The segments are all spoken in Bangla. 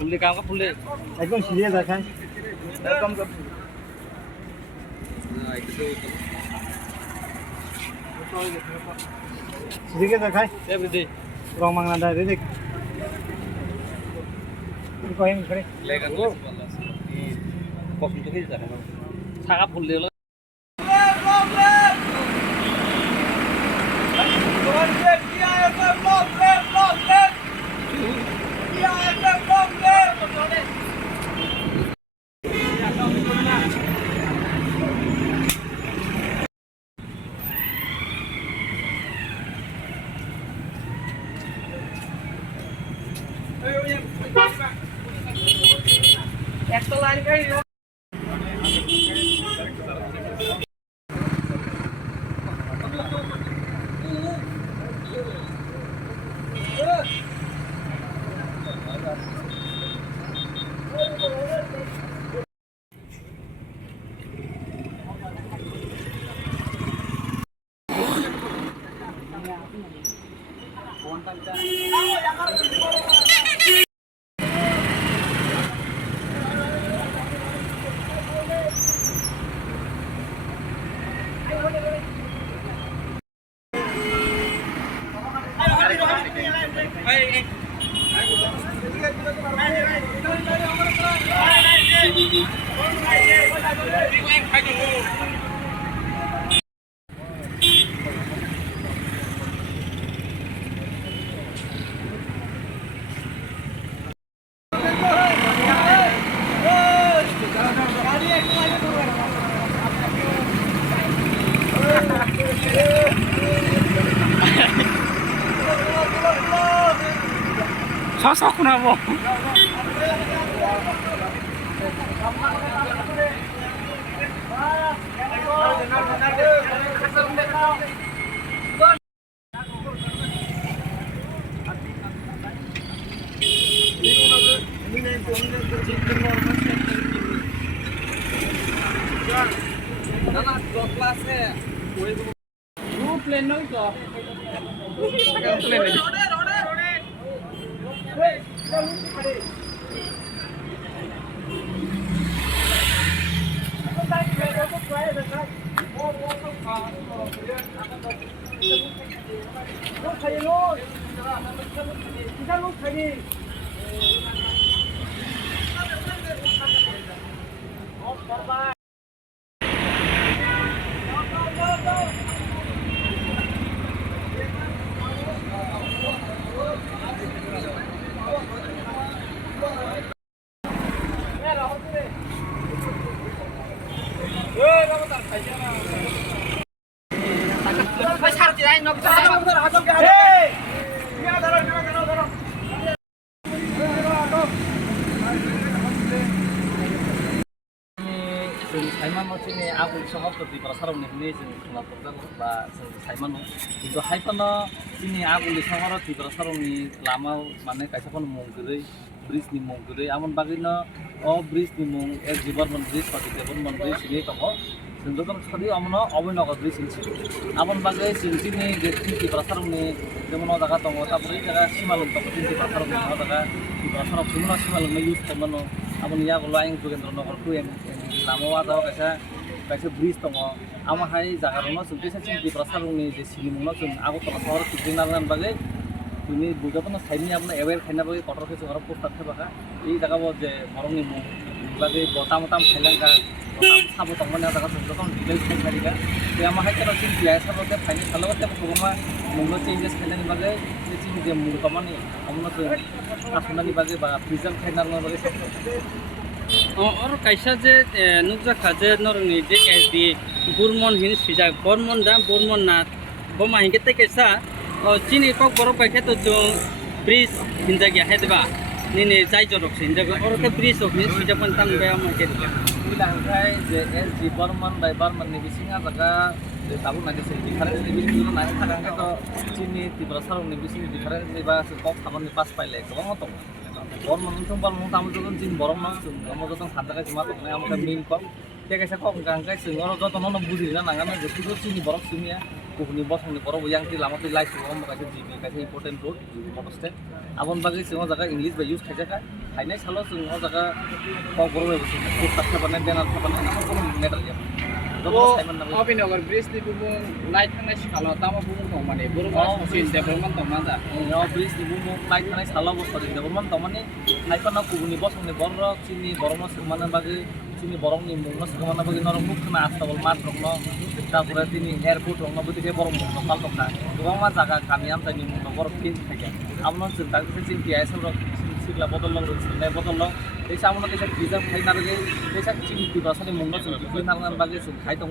ফুললি কাম কা ফুললি একদম সিরিয়াস দেখায় একদম সিরিয়াস দেখায় এভরিডে রং মাংনা দা দেখ কহিম করে লেগা তো পছন্দ করে যায় ছাগা ফুললি হলো একটা লাইন খাই 서서구나 뭐. 나나 클래스에 두 플랜 넣어. 플랜. 사이만 멋지네 아구 성업도 뒤바라 사람네 흔히 전화 보자고 봐 사이만 이거 하이퍼너 지니 아구리 성어로 뒤바라 사람이 라마 만에 가이사건 몽그레 브리스니 몽그레 아몬 바기너 브리스니 몽 জীবন ব্রিজ পাতি জীবন ব্রিজ নিয়ে তখন সুন্দরবন ছড়ি আমন অবনগর ব্রিজ সিনছি আমন বাগে সিনচিনি যে 뒤바라 사람이 যেমন জায়গা দङ তারপরে জায়গা সীমালন তখন 뒤바라 사람이 জায়গা 뒤바라 사람 সুমনা সীমালন ইউজ করমন আমন ইয়া গলো আইন যোগেন্দ্রনগর কুয়েন लामावा दाव कैसे ब्रिज दङ आमाहाय जागारनो जों बेसे 뒤바라 사람नि जे सिलिमुनो जों आगरतला सहर किदिनालान बागै जोंनि बुजाबनो साइडनि आपनो एवेर खायना बागै कटरखे जों आरो पोस्टार थेबाखा এই জায়গাबो जे मरंनि मुं बागै बटाम बटाम खायलांगा बटाम साबो दंमोन जागा जों जतन डिटेल्स खायनारिगा बे आमाहाय केरो सिन बिया साबोते फाइनि सालबते बगमा मुंनो चेंजेस खायनानि बागै सिन जे मुं कमानि हमनो जों आसुनानि बागै बा प्रिजार्भ खायनानि बागै और कैसा जे नुजा खाजे नरंनि जे एसडी बुरमन हिन सिजा बर्मन दा बर्मन ना बमा हिंगते कैसा चिनी कक बरो पैखे तो जो ब्रिज हिंजा गया है देबा निने जाय जरक हिंजा और के ब्रिज ऑफ हिन सिजा पन तान बया माके बिलांखाय जे एसडी बर्मन बाय बर्मन नि बिसिङा जागा दाबो नागे से डिफरेंस नि बिसिङ नाय थागांगे तो चिनी 뒤바라 사람नि बिसिङ डिफरेंस निबा कक खामानि पास पाइले गोबां दं बर्मन संबाल मु तामु जों जिन बरम न जों आमो जों सादागा जिमा दंनाय आमो मिन कम ते कैसा कम गांगाय जों और जतन न बुजिना नागानो गोसुखौ चिनि बरफ सिमिया kuhuni bosong ni borok yang ti lama ti light om kaise GB kaise important road motor stand abon bagi singo jaga English ba use khaja ka hainai salo sing o jaga ko borok ba sing ko takha banai banner banai na ko metal ya অবিনগর bridge ni bumung light thangna sikalo tamo bumung tong mane buru sin development tong manda yo bridge ni bumung light thangna salo bo sori development tong mane haipana kuhuni bosong ni borok chini borok sumana bagi chini borok ni mungno sumana bagi norong mukna astabal mat rokno তারপরে তিনি এয়ারপোর্ট রংনবদিকে বড় লোকাল দোকান গোबां मा জায়গা কামিয়াম তাইনি নগর ফিন থাকে আমন চিন্তা করতে চিন্তি আইসল সিগলা বদল লং রুসনে বদল লং এই সামনে কিছু রিজার্ভ খাইনা রে এই সাক চিনি দিবাসনি মুঙ্গ চিনি ফিনারনান বাগে চিন খাই দङ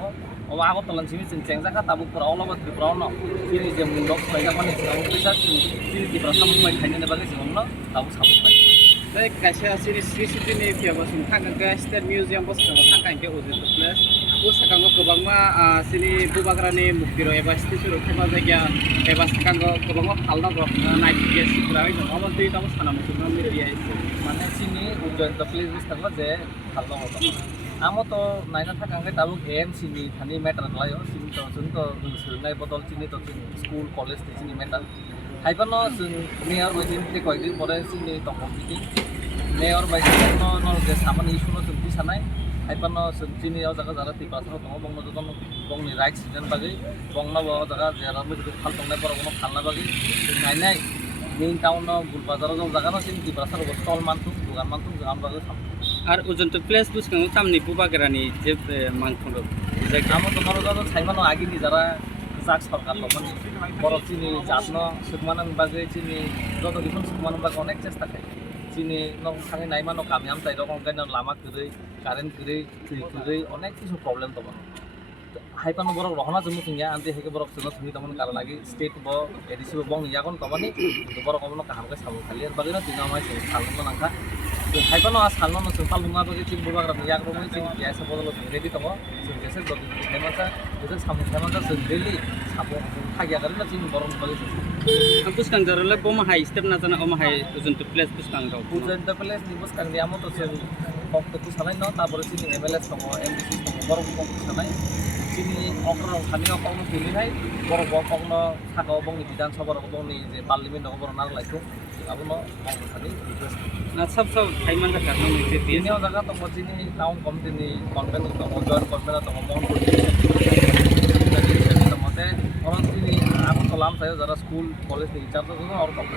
ও আগত তলান চিনি চিন চেংজাকা তাবুকরা অলবা ত্রিপুরানো চিনি যে মুঙ্গ খাইনা মানে এই সাক চিনি দিবাস সামনে খাইনা বাগে চিন তাবু সাবু Tapi kasih sini CCTV ni via bosong tangga ke State Museum bosong tangga ke Ujung Place. Bos sekarang kebang ma sini bubagrani muktiro eba stasiun utama saja eba sekarang kebang ma halna bro naik dia sih berawai dong. Awal tu itu sana musuh media itu. Mana sini Ujung Place sekarang je halna bro. Amo to naina thakang ke tabu game sini thani matter layo sini to sunto sunai botol sini to school college sini matter. Haipano sun mayor within the koidin pore sini to meeting mayor by no de samani issue no sun pisanai haipano sun sini au jaga jara tipasro to bongno to bong ni right season bagi bongna bo jaga jara mi to khal tongnai pore kono khalna bagi nainai main town no bulbazar no jaga no sini tipasro bo stall mantu dugan mantu jagan bagi sam R Ujung Place buskang tamni bubagrani je mangkhong amo to noro jaga saimano agi ni jara সাক সরকার তখন বড় চিনি যত্ন সুকমানন বাগে চিনি যত কিছু সুকমানন বাগে অনেক চেষ্টা খাই চিনি নং থাঙে নাইমানো কামিয়াম তাই রকম কেন লামা কरै কারেন্ট কरै থুই কरै অনেক কিছু প্রবলেম তখন হাইপানো বড় রহনা জমু থিয়া আন্তি হেকে বড় সুনো থুই তখন কারণ লাগি স্টেট ব এডিসি বং ইয়াগন তমানি বড় কমনো কাহামকে সাবু খালি আর বাগে না তিনা মাই সালনো নাখা হাইপানো আ সালনো ন সুপাল হুমা বাগে চিন বুবাগ্রা ইয়াগ রমই চিন ইয়াসে বদল রেডি তম চিন গেছে দত হেমাসা যেটা সামু হেমাসা চিন রেলি সাবু খাগিয়া কারণ চিন বরং বাগে buskang jarole boma hai step na jana oma hai Ujung Place buskang rok Ujung Place ni buskang dia amo to sen kok tu sanai no tabor sini MLS tong MDC tong bor kok sanai sini okrong khani kok no pilih hai bor kok no thaka bong ni bidan sabor bong ni je parliament no bor nal laiku abo no khani na sab thaiman da karno ni je ini jaga tong sini town committee ni convent tong join convent tong mon মতে orang sini aku selam saya jara school college di Icar itu orang